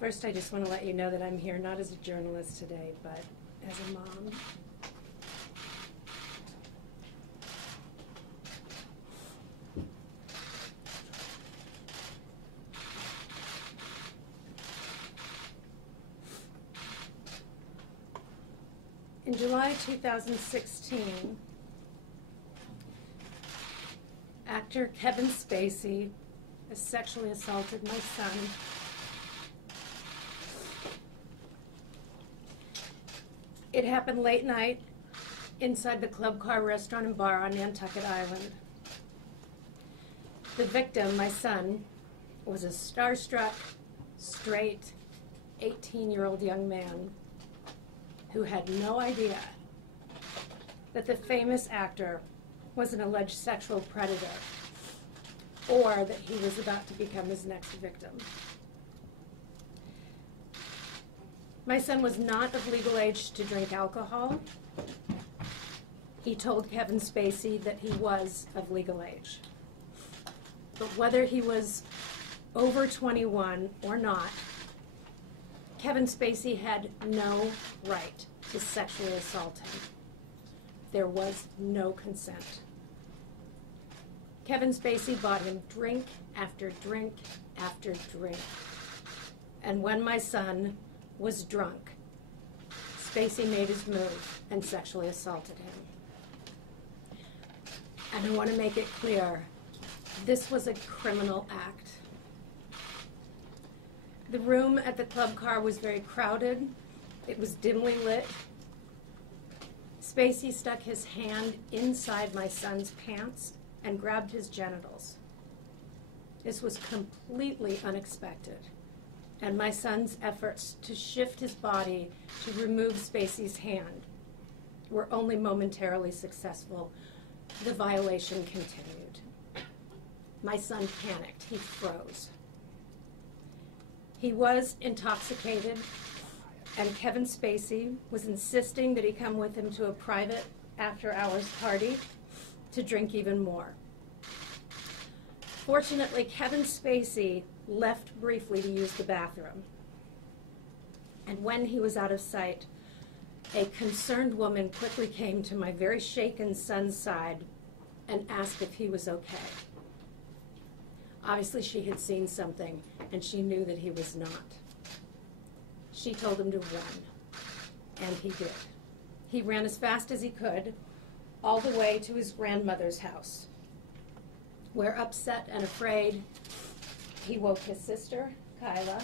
First, I just want to let you know that I'm here not as a journalist today, but as a mom. In July 2016, actor Kevin Spacey has sexually assaulted my son. It happened late night inside the Club Car restaurant and bar on Nantucket Island. The victim, my son, was a starstruck, straight, 18-year-old young man who had no idea that the famous actor was an alleged sexual predator or that he was about to become his next victim. My son was not of legal age to drink alcohol. He told Kevin Spacey that he was of legal age. But whether he was over 21 or not, Kevin Spacey had no right to sexually assault him. There was no consent. Kevin Spacey bought him drink after drink after drink. And when my son was drunk, Spacey made his move and sexually assaulted him. And I want to make it clear, this was a criminal act. The room at the Club Car was very crowded. It was dimly lit. Spacey stuck his hand inside my son's pants and grabbed his genitals. This was completely unexpected, and my son's efforts to shift his body to remove Spacey's hand were only momentarily successful. The violation continued. My son panicked. He froze. He was intoxicated, and Kevin Spacey was insisting that he come with him to a private after-hours party to drink even more. Fortunately, Kevin Spacey left briefly to use the bathroom. And when he was out of sight, a concerned woman quickly came to my very shaken son's side and asked if he was okay. Obviously, she had seen something, and she knew that he was not. She told him to run, and he did. He ran as fast as he could, all the way to his grandmother's house, where, upset and afraid, he woke his sister, Kyla,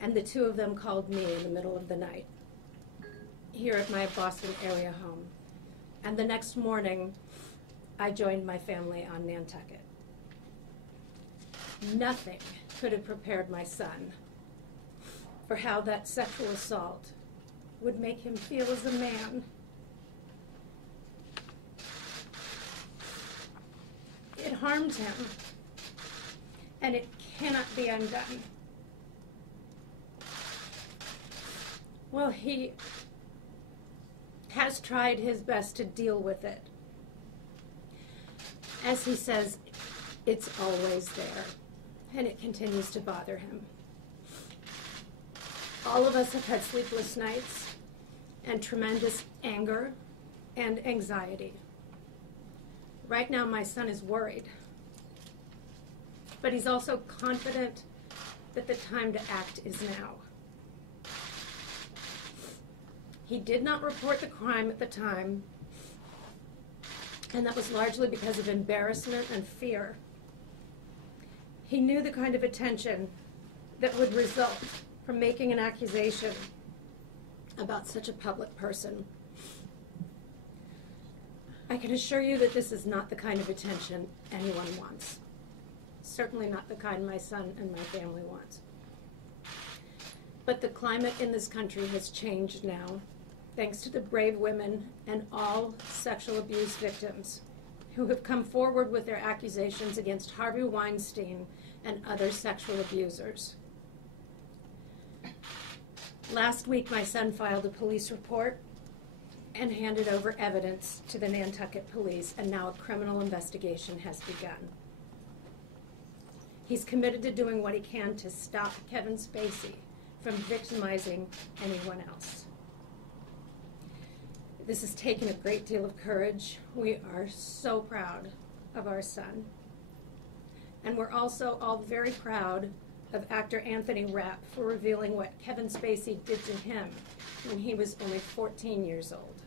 and the two of them called me in the middle of the night here at my Boston area home. And the next morning, I joined my family on Nantucket. Nothing could have prepared my son for how that sexual assault would make him feel as a man. It harmed him, and it cannot be undone. Well, he has tried his best to deal with it. As he says, it's always there, and it continues to bother him. All of us have had sleepless nights and tremendous anger and anxiety. Right now, my son is worried, but he's also confident that the time to act is now. He did not report the crime at the time, and that was largely because of embarrassment and fear. He knew the kind of attention that would result from making an accusation about such a public person. I can assure you that this is not the kind of attention anyone wants. Certainly not the kind my son and my family wants. But the climate in this country has changed now, thanks to the brave women and all sexual abuse victims who have come forward with their accusations against Harvey Weinstein and other sexual abusers. Last week, my son filed a police report and handed over evidence to the Nantucket police, and now a criminal investigation has begun. He's committed to doing what he can to stop Kevin Spacey from victimizing anyone else. This has taken a great deal of courage. We are so proud of our son. And we're also all very proud of actor Anthony Rapp for revealing what Kevin Spacey did to him when he was only 14 years old.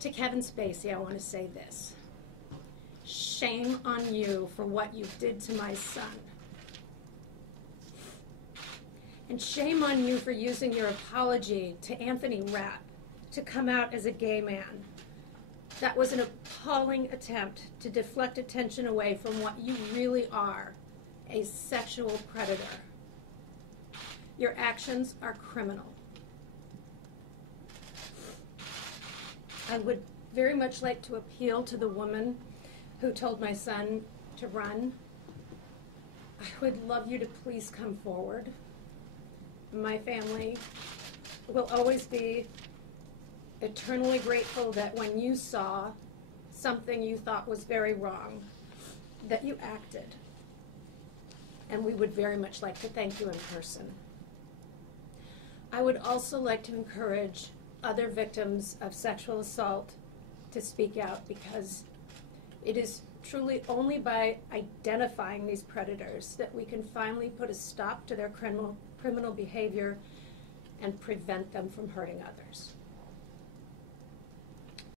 To Kevin Spacey, I want to say this. Shame on you for what you did to my son. And shame on you for using your apology to Anthony Rapp to come out as a gay man. That was an appalling attempt to deflect attention away from what you really are, a sexual predator. Your actions are criminal. I would very much like to appeal to the woman who told my son to run. I would love you to please come forward. My family will always be eternally grateful that when you saw something you thought was very wrong, that you acted. And we would very much like to thank you in person. I would also like to encourage other victims of sexual assault to speak out, because it is truly only by identifying these predators that we can finally put a stop to their criminal behavior and prevent them from hurting others.